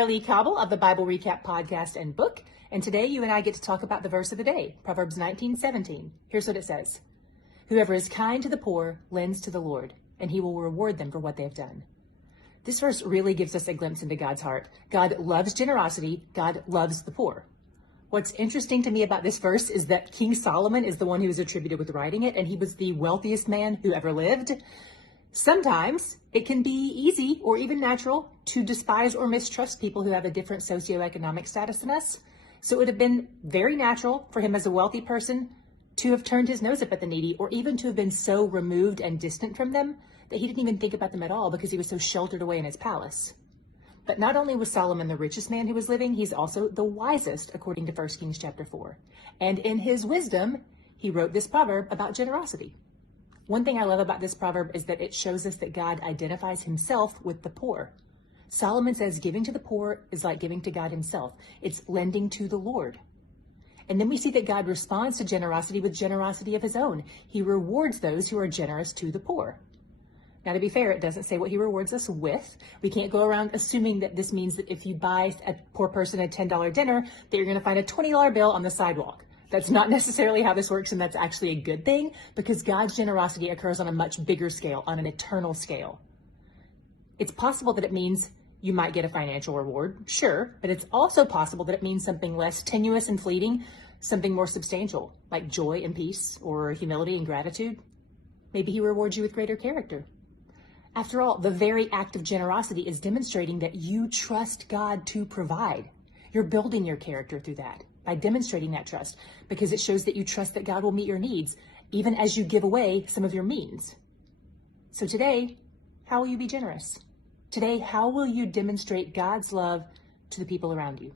Lee Cobble of the Bible Recap podcast and book. And today you and I get to talk about the verse of the day, Proverbs 19:17. Here's what it says. Whoever is kind to the poor lends to the Lord, and he will reward them for what they have done. This verse really gives us a glimpse into God's heart. God loves generosity. God loves the poor. What's interesting to me about this verse is that King Solomon is the one who is attributed with writing it, and he was the wealthiest man who ever lived. Sometimes it can be easy or even natural to despise or mistrust people who have a different socioeconomic status than us. So it would have been very natural for him as a wealthy person to have turned his nose up at the needy, or even to have been so removed and distant from them that he didn't even think about them at all because he was so sheltered away in his palace. But not only was Solomon the richest man who was living, he's also the wisest, according to 1 Kings chapter 4. And in his wisdom, he wrote this proverb about generosity. One thing I love about this proverb is that it shows us that God identifies himself with the poor. Solomon says giving to the poor is like giving to God himself. It's lending to the Lord. And then we see that God responds to generosity with generosity of his own. He rewards those who are generous to the poor. Now, to be fair, it doesn't say what he rewards us with. We can't go around assuming that this means that if you buy a poor person a $10 dinner, that you're going to find a $20 bill on the sidewalk. That's not necessarily how this works, and that's actually a good thing because God's generosity occurs on a much bigger scale, on an eternal scale. It's possible that it means you might get a financial reward, sure, but it's also possible that it means something less tenuous and fleeting, something more substantial, like joy and peace or humility and gratitude. Maybe he rewards you with greater character. After all, the very act of generosity is demonstrating that you trust God to provide. You're building your character through that by demonstrating that trust, because it shows that you trust that God will meet your needs, even as you give away some of your means. So today, how will you be generous? Today, how will you demonstrate God's love to the people around you?